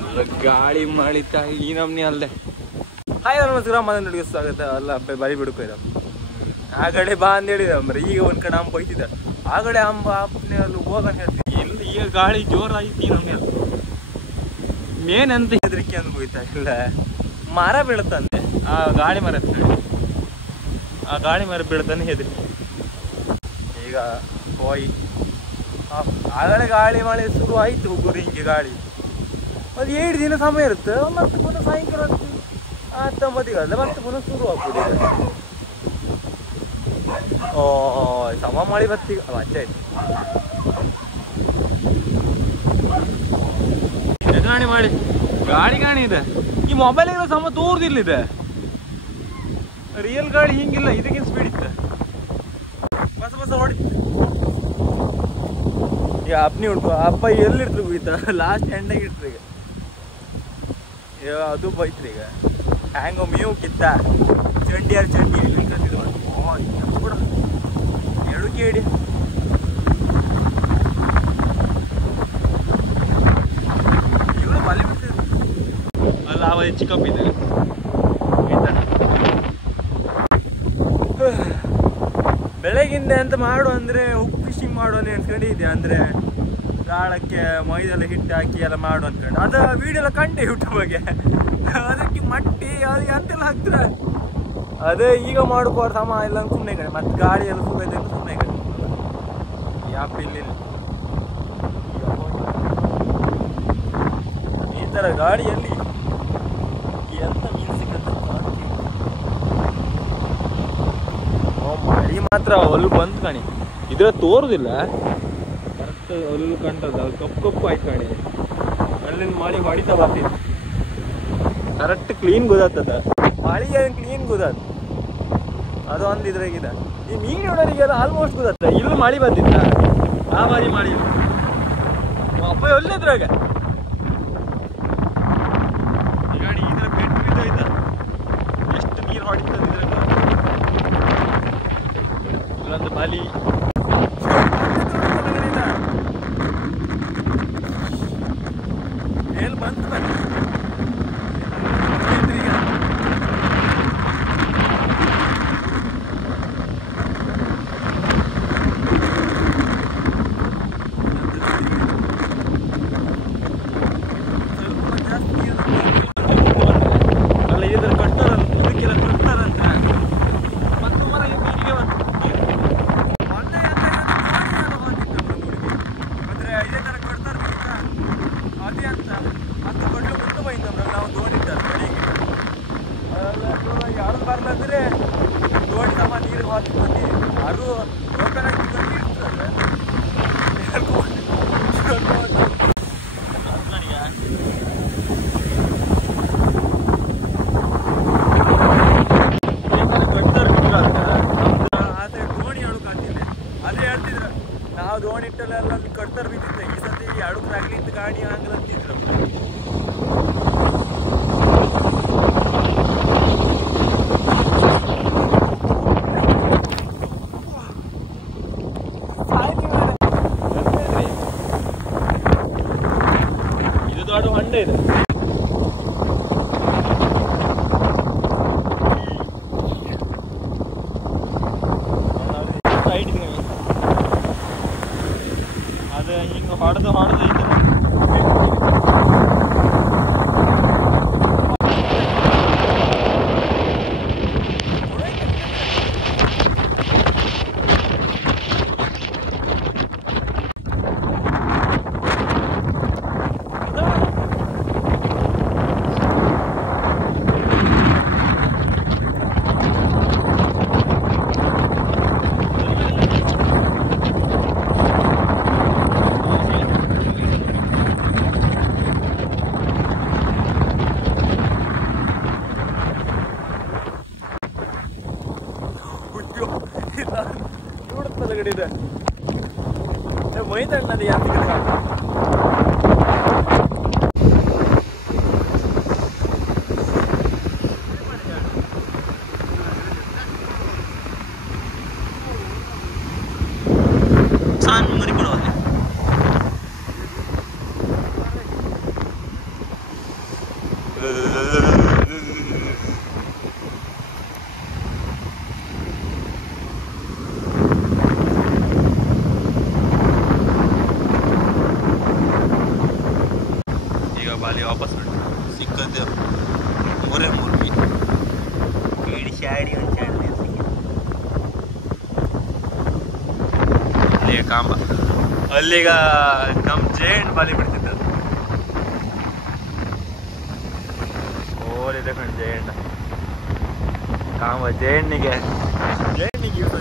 ಎಲ್ಲ ಗಾಳಿ ಮಳಿತ ಈ ನಮ್ನಿ ಅಲ್ಲೇ. ಹಾಯ್ ನಮಸ್ಕಾರ, ಮನೆ ನುಡಿಗೆ ಸ್ವಾಗತ. ಅಲ್ಲ ಬರಿ ಬಿಡ್ಕೊಯ್ದ ಆ ಕಡೆ ಬಾ ಅಂತ ಹೇಳಿದ ಮರ. ಈಗ ಒಂದ್ ಕಡೆ ಅಂಬ ಬೈತಿದ್ದ, ಆ ಕಡೆ ಅಂಬ ಅಪ್ಪನೇ ಅಲ್ಲಿ ಹೋಗಂತ ಹೇಳ್ತೀವಿ. ಇಲ್ಲಿ ಈಗ ಗಾಳಿ ಜೋರಾಗಿ ನಮ್ನಿ ಅಲ್ಲ ಮೇನ್ ಅಂತ ಹೆದರಿಕೆ ಅಂತ ಹೋಯ್ತಾ ಇಲ್ಲ. ಮರ ಬೀಳ್ತಂದೆ, ಆ ಗಾಳಿ ಮರ ಆ ಗಾಳಿ ಮರ ಬೀಳ್ತಾನೆ ಹೆದರಿಕೆ. ಈಗ ಹೋಯ್ ಆಗಲೇ ಗಾಳಿ ಮಳೆ ಶುರು ಆಯ್ತು. ಹೋಗೋರು ಹಿಂಗೆ ಗಾಳಿ ಅದು 7 ದಿನ ಸಮಯ ಇರುತ್ತೆ. ಮತ್ತೆ ಪುನಃ ಸಾಯಂಕಾಲ 19 ಗಂಟೆ ಮತ್ತೆ ಪುನಃ ಶುರು ಆಗ್ಬೋದು. ಸಮ ಮಾಡಿ ಬತ್ತೀಗ ಅಜ್ಜ ಆಯ್ತು ಎದುರಾಣಿ ಮಾಡಿ ಗಾಳಿ ಗಾಣಿ ಇದೆ. ಈ ಮೊಬೈಲಿಗೆ ಸಮ ತೋರ್ದಿಲ್ಲಿದೆ. ರಿಯಲ್ ಗಾಳಿ ಹಿಂಗಿಲ್ಲ, ಇದಕ್ಕಿಂತ ಸ್ಪೀಡ್ ಇತ್ತು. ಬಸ ಹೊಡಿತು. ಈಗ ಅಪ್ಪನಿ ಹುಡ್ಕೊ ಅಪ್ಪ ಎಲ್ಲಿರ್ತ್ರು ಹೋಯ್ತಾ ಲಾಸ್ಟ್ ಎಂಡಾಗಿ ಇರ್ತ್ರಿ. ಈಗ ಅದು ಬೈತ್ರಿ. ಈಗ ಹ್ಯಾಂಗ ಮೇವು ಕಿತ್ತ ಚಂಡಿ ಎಲ್ಲಿ ಕತ್ತಿದ್ರು ಕೂಡ 2 ಕೇಡಿ ಇವರು ಬಲೆ ಬಿಡ್ತಿದ್ರು. ಅಲ್ಲ ಅವ ಚಿಕ್ಕಪ್ಪಿದ್ದೆ. ಬೆಳಗಿಂದ ಎಂತ ಮಾಡು ಅಂದರೆ ಉಪ್ಪು ಫಿಶಿಂಗ್ ಮಾಡು ಅಂತ ಅನ್ಕೊಂಡಿದ್ದೆ. ಅಂದರೆ ಗಾಳಕ್ಕೆ ಮೈದೆಲ್ಲ ಹಿಟ್ಟು ಹಾಕಿ ಎಲ್ಲ ಮಾಡು ಅನ್ಕೊಂಡು ಅದು ವೀಡಿಯೋ ಎಲ್ಲ ಕಂಡೆ ಯೂಟ್ಯೂಬ್ಗೆ. ಅದಕ್ಕೆ ಮಟ್ಟಿ ಅದು ಅಂತೆಲ್ಲ ಹಾಕ್ತಾರೆ. ಅದೇ ಈಗ ಮಾಡ್ಕೋರು ಸಮ ಇಲ್ಲ ಸುಮ್ಮನೆ ಕಡೆ ಮತ್ತೆ ಗಾಡಿ ಎಲ್ಲ ಸುಗೈತೆ ಅಂತ ಸುಮ್ಮನೆ ಕಡೆ ಯಾಪ್ ಇಲ್ಲಿ ಈ ಥರ ಗಾಡಿಯಲ್ಲಿ ಎಂತ ಮೀನು ಸಿಗುತ್ತೆ. ಮಳಿ ಮಾತ್ರ ಹೊಲ್ಲು ಬಂತು ಕಣಿ. ಇದ್ರ ತೋರುದಿಲ್ಲ ಕರೆಕ್ಟ್ ಹೊಲ್ಲು ಕಂಟದ ಕಪ್ಪು ಆಯ್ತು ಕಣಿ. ಅಲ್ಲಿಂದ ಮಳಿ ಹೊಡಿತಾ ಬರ್ತೀನಿ ಕರೆಕ್ಟ್ ಕ್ಲೀನ್ ಗೊತ್ತಾಗ್ತದ. ಮಳಿ ಕ್ಲೀನ್ ಗೊತ್ತಾದ ಅದು ಒಂದು ಇದ್ರಾಗಿದೆ. ಈ ಮೀನು ಹಿಡೋರಿಗೆಲ್ಲ ಆಲ್ಮೋಸ್ಟ್ ಗೊತ್ತಾಗ್ತದೆ. ಇಲ್ಲಿ ಮಳಿ ಬಂದಿತ್ತ ಆ ಬಾರಿ ಮಳಿ ಅಪ್ಪ ಒಳ್ಳೆದ್ರಾಗ ಈಗ ಈ ಥರ ಪೆಟ್ಟು ಬಿದ್ದೋಯ್ತ. ಎಷ್ಟು ನೀರು ಹೊಡಿತದ ಇದ್ರಾಗ. ಇಲ್ಲೊಂದು ಬಲಿ ಎಲ್ಲಿ ಬಂತು ಬಲಿ ಬರ್ಲಂದ್ರೆ ದೋಣಿ ತಮ್ಮ ನೀರಿಗೆ ಹಾಕ್ತದೆ. ಅದು ಓಪನ್ ಆಗಿ ದೋಣಿ ಅಳುಕಾಗ್ತಿದೆ. ಅದೇ ಹೇಳ್ತಿದ್ರು ನಾವು ದೋಣಿ ಇಟ್ಟಲ್ಲೆಲ್ಲ ಕಟ್ತಾರೆ ಬಿದ್ದಿದ್ದೆ. ಈ ಸತಿ ಅಡುಕ್ರಾಗ್ಲಿ ಇತ್ತು ಗಾಡಿ ಹಂಗಲ್ಲ ಅಂತಿದ್ರು. ಇದು ಹೊಂಡ ಇದೆ. ಅದು ಹಿಂಗೆ ಹೊಡೆದು ಐತೆ. ಈಗ ಬಾಲಿ ವಾಪಸ್ ಸಿಕ್ಕದ್ದು ಮೂರೇ ಮೂರು ಕೇಳಿ ಶಾಡಿ ಒಂದು ಅಲ್ಲಿಗೆ ಕಾಂಬ ಅಲ್ಲಿಗ ನಮ್ಮ ಜೇಂಟ್ ಬಾಲಿ ಬಿಡ್ತಿದ್ದದು ಓಲಿದೆ ಕಣ್ ಜೇಂಟ್ ಕಾಂಬ ಜೇಂಟ್ನಿಗೆ ಯೂಸ್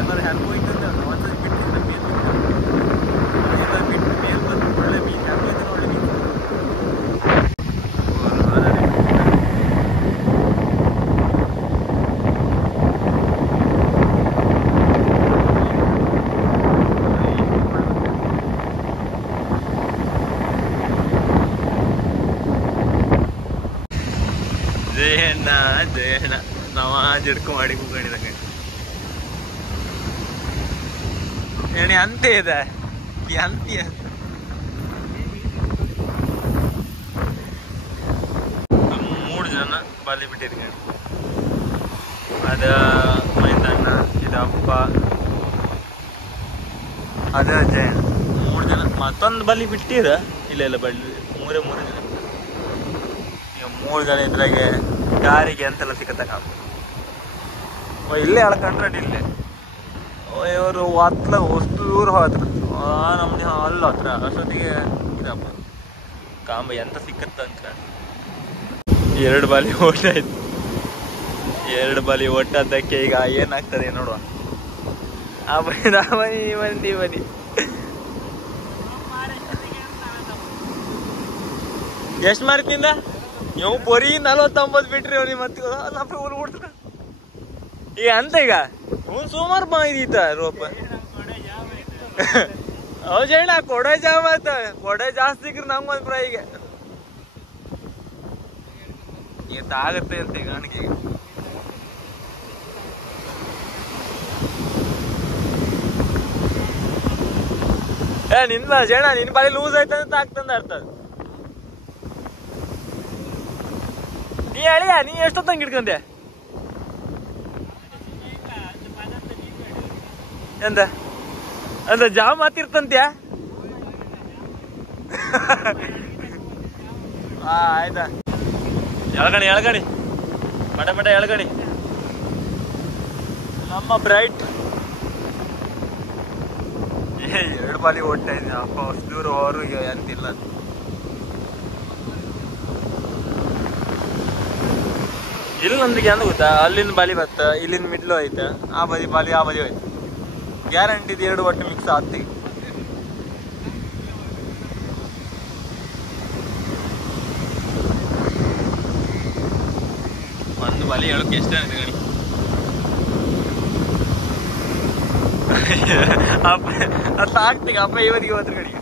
ಎಲ್ಲರೂ ಹ್ಯಾಪಿ ಹೋಯ್ತಂದ್ರೆ ಒಂದ್ಸರಿ ಬಿಟ್ಟಿದ್ದ ಮೇಲ್ ಎಲ್ಲ ಬಿಟ್ಟು ಮೇಲ್ ಬಂದು ಒಳ್ಳೆ ಮೀನ್ ಹ್ಯಾಪಿ ಐತೆ ಒಳ್ಳೆ ಮೀನು ಜಯಣ್ಣ ನಾವ ಜಡ್ಕು ಮಾಡಿ ಕೂಕೊಂಡಿದ್ದಂಗೆ ಏನೇ ಅಂತೆ ಇದೆ ಅಂತ್ಯ ಮೂರು ಜನ ಬಾಲಿ ಬಿಟ್ಟಿದ್ವಿ ಅದ ಮೈದಣ್ಣ ಇದು ಅಪ್ಪ ಅದ ಜಯಣ್ಣ ಮೂರು ಜನ ಮತ್ತೊಂದು ಬಲಿ ಬಿಟ್ಟಿರ ಇಲ್ಲ ಬಳ್ಳಿ ಮೂರೇ ಜನ ಈಗ 3 ಜನ ಇದ್ರಾಗೆ ಕಾರಿಗೆ ಅಂತೆಲ್ಲ ಸಿಕ್ಕತ್ತಕ ಇಲ್ಲೇ ಎಳ್ಕೊಂಡ್ರೆ ಇಲ್ಲೇ ಇವರು ಹತ್ಲ ಅಷ್ಟು ದೂರ ಹೋದ್ರ ನಮ್ಮನೆ ಅಲ್ಲ ಹತ್ರ ಅಷ್ಟೊತ್ತಿಗೆ ಇದಪ್ಪ ಕಾಂಬ ಎಂತ ಸಿಕ್ಕತ್ತ ಅಂತ 2 ಬಾಲಿ ಓಟಾಯ್ತು 2 ಬಾಲಿ ಒಟ್ಟದ್ದಕ್ಕೆ ಈಗ ಏನಾಗ್ತದೆ ನೋಡುವ ಬನ್ನಿ ಎಷ್ಟು ಮಾರ್ಕ್ನಿಂದ ನೀವು ಬರೀ 49 ಬಿಟ್ರಿ ಅವ್ರಿಗೆ ಮತ್ತೆ ಓಡ್ತಾರ ಈಗ ಅಂತ ಈಗ ಸುಮಾರು ಬಂದಿತ್ತ ರೋಪ ಹೌದಣ್ಣ ಕೊಡೆ ಜಾಮ್ ಆಯ್ತ ಕೊಡೆ ಜಾಸ್ತಿ ಸಿಕ್ಕ್ರಿ ನಂಗೊಂದು ಫ್ರೈಗೆ ಆಗತ್ತೆ ಅಂತ ಈಗ ಅಣಿಗೆ ನಿನ್ನ ಜಣ ನಿನ್ ಬಾಲಿ ಲೂಸ್ ಆಯ್ತಂತ ಆಗ್ತಂದ ಅರ್ಥ ನೀ ಹೇಳಿಯ ನೀ ಎಷ್ಟೊತ್ತಂಗೆ ಇಟ್ಕೊಂಡೆ ಅಂತ ಜಾಮ್ ಆತಿರ್ತಂತ್ಯ ಆಯ್ತಾ ಎಳ್ಗಣಿ ಮಟ ಎಳ್ಗಣಿ ನಮ್ಮ ಬ್ರೈಟ್ 2 ಬಾಲಿ ಓಡ್ತಾ ಇದ್ದೀನಿ ಅಪ್ಪ ಅಷ್ಟು ದೂರ ಅವರು ಈಗ ಎಂತಿಲ್ಲ ಇಲ್ಲಿ ನಂದಿಗೆ ಅಂತ ಗೊತ್ತಾ ಅಲ್ಲಿಂದ ಬಾಲಿ ಬತ್ತ ಇಲ್ಲಿಂದ ಮಿಡ್ಲು ಐತ ಆ ಬದಿ ಬಾಲಿ ಹೋಯ್ತು ಗ್ಯಾರಂಟಿ 2 ಒಟ್ಟು ಮಿಕ್ಸ್ ಆಗ್ತಿ ಒಂದು ಬಾಲಿ ಹೇಳಕ್ಕೆ ಎಷ್ಟು ಗಣಿ ಅಪ್ಪ ಅದ್ ಆಗ್ತೀಗ ಅಪ್ಪ ಇವರಿಗೆ ಹೋದ್ರ ಕಡೆಗೆ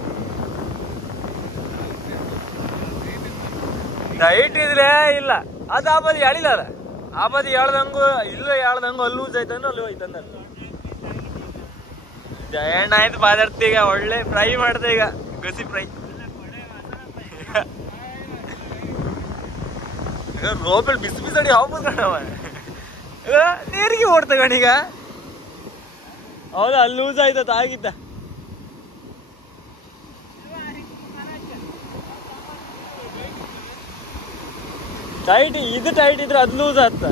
ಡೈಟ್ ಇದ್ರೆ ಇಲ್ಲ ಅದು ಆ ಬದಿ ಹೇಳಿಲ್ಲ ಆ ಬದಿ ಹೇಳ್ದಂಗು ಇಲ್ಲೂ ಹೇಳ್ದಂಗು ಅಲ್ಲಿ ಲೂಸ್ ಆಯ್ತಂದ್ರೆ ಅಲ್ಲಿ ಹೋಯ್ತಂದ ಜಯಣ್ಣ ಆಯ್ತು ಬಾದರ್ತಿ ಈಗ ಒಳ್ಳೆ ಫ್ರೈ ಮಾಡ್ದೆ ಈಗ ಗಸಿ ಫ್ರೈ ರೋಬಲ್ ಬಿಸಿ ಹಾಕ್ಬೋದು ಕಣವ ನೀರಿಗೆ ಓಡ್ತ ಕಣೀಗ ಹೌದಾ ಅಲ್ಲಿ ಲೂಸ್ ಆಯ್ತದ ಆಗಿದ್ದ ಟೈಟ್ ಇದ್ರೆ ಅದು ಲೂಸ್ ಆಗ್ತ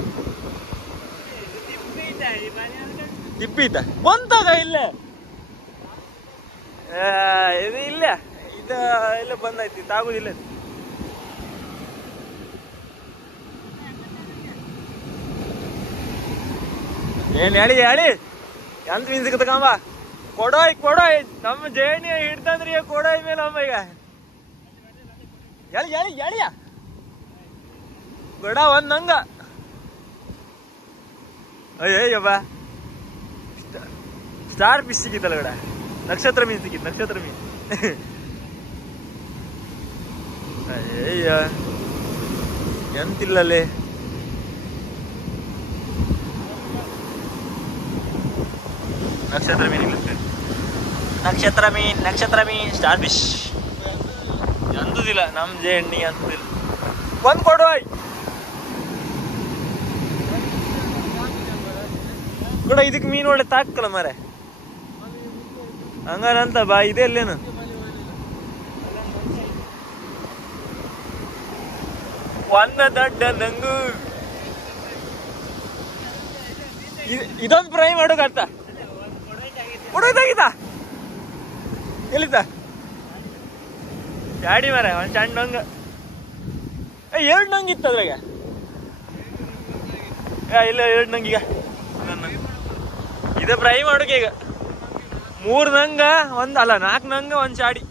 ತಿಪ್ಪಿತ ಬಂತಾಗ ಇಲ್ಲೇ ಇದು ಇಲ್ಲ ಇಲ್ಲ ಬಂದಾಯ್ತು ತಾಗುದಿಲ್ಲ ಏನ್ ಹೇಳಿ ಎಂತ ಮೀನ್ ಸಿಗತ್ತ ಕಾಂಬ ಕೊಡೋಯ್ ನಮ್ಮ ಜೇಣಿ ಹಿಡ್ತಂದ್ರಿ ಕೊಡೋಯ್ ಮೇಲೆ ಅಮ್ಮ ಈಗ ಎಳಿಯ ಕೊಡ ಒಂದಂಗ ಅಯ್ಯಯ್ಯಬ್ಬ ಸ್ಟಾರ್ ಫಿಶ್ ಸಿಕ್ಕಿತ್ತಲ್ಲ ಗಡ ನಕ್ಷತ್ರ ಮೀನ್ ಸಿಕ್ಕಿತ್ತು ನಕ್ಷತ್ರ ಮೀನ್ ಅಯ್ಯಯ್ಯ ಎಂತಿಲ್ಲಲ್ಲಿ ನಕ್ಷತ್ರ ಮೀನ್ ಇಲ್ಲ ನಕ್ಷತ್ರ ಮೀನ್ ಸ್ಟಾರ್ ಫಿಶ್ ಅಂತದಿಲ್ಲ ನಮ್ಮ ಜೇಣ್ಣಿ ಅಂತದಿಲ್ಲ ಒಂದು ಕೊಡು ಕೂಡ ಇದಕ್ಕೆ ಮೀನು ಒಳ್ಳೆ ತಾಕಲ್ಲ ಮರೆ ಹಂಗಾರಂತ ಬಾ ಇದೆ ಅಲ್ಲೇನು ಒಂದ ದಡ್ಡ ನಂಗು ಇದೊಂದು ಫ್ರೈ ಮಾಡೋಕಂತ ಕೊಡೋದಾಗಿತ್ತ ಎಲ್ಲಿದ್ದ ಗಾಡಿ ಮರ ಒಂದು ಸಣ್ಣ ನಂಗ ಎರಡು ನಂಗಿತ್ತು ಅದ್ರಾಗ ಇಲ್ಲ ಎರಡು ನಂಗೀಗ ಇದು ಫ್ರೈ ಮಾಡೋಕೆ ಈಗ 3 ನಂಗ ಒಂದು ಅಲ್ಲ 4 ನಂಗ ಒಂದು ಚಾಡಿ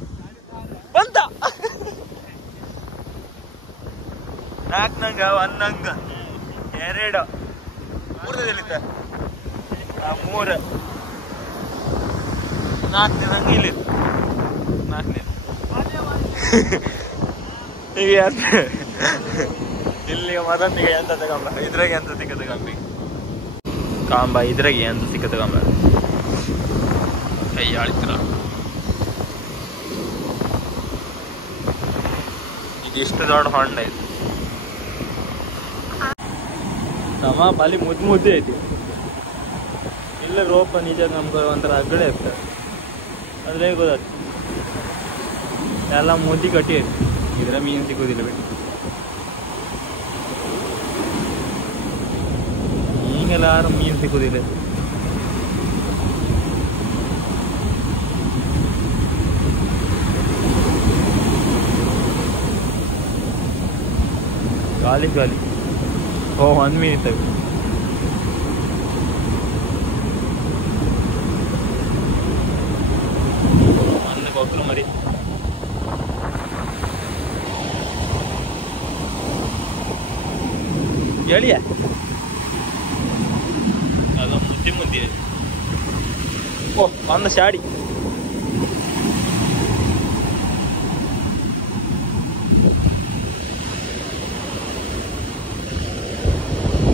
ಬಂತ 4 ನಂಗ 1 ನಂಗ 2 ಮೂರದಲ್ಲಿತ್ತ 3 4 ನಂಗ ಇಲ್ಲಿ 4ನೇ ಈಗ ಇಲ್ಲಿ ಮದನಿಗೆ ಎಂತ ತಗೊಂಬ ಇದ್ರಾಗ ಎಂತ ಸಿಕ್ಕ ತಗೊಂಬಿ ಕಾಂಬ ಇದ್ರಾಗೆ ಎಂತ ಸಿಕ್ಕ ತಗೊಂಬ ಕೈ ಆಳ್ತಿರ ಇದಿಷ್ಟು ದೊಡ್ಡ ಹೊಂಡ ಐತಿ ನಮ್ಮ ಪಾಲಿ ಮುದ್ದೆ ಐತಿ ಇಲ್ಲ ರೋಪ ನಿಜ ನಮ್ಗೆ ಒಂಥರ ಅಗ್ಗಡೆ ಇರ್ತದೆ ಅದ್ರೇ ಗೊತ್ತಾಗ್ತದೆ ಎಲ್ಲ ಮುದ್ದಿ ಕಟ್ಟಿ ಐತಿ ಇದ್ರ ಮೀನು ಸಿಗೋದಿಲ್ಲ ಬಿಟ್ಟು ಈಗೆಲ್ಲ ಯಾರು ಮೀನು ಸಿಗೋದಿಲ್ಲ ಖಾಲಿ ಓ 1 ಮೀನು ಇತ್ತವೆ ಒಂದು ಕೊಕ್ಕರು ಮರಿ ಹೇಳಿಯ ಅದು ಮುದ್ದೆ ಓ ಒಂದು ಶಾಡಿ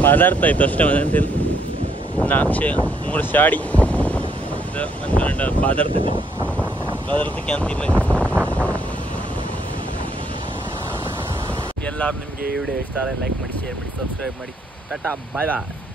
ಪದಾರ್ಥ ಆಯ್ತು ಅಷ್ಟೇ ಮದಂತಿಲ್ಲ 3 ಶಾಡಿ ಒಂದು ಪದಾರ್ಥ ಇದೆ ಪದಾರ್ಥಕ್ಕೆ ಅಂತಿಲ್ಲ ಎಲ್ಲರೂ ನಿಮಗೆ ಈ ವಿಡಿಯೋ ಇಷ್ಟ ಆದರೆ ಲೈಕ್ ಮಾಡಿ ಶೇರ್ ಮಾಡಿ ಸಬ್ಸ್ಕ್ರೈಬ್ ಮಾಡಿ ಟಾಟಾ ಬಾಯ್ ಬಾಯ್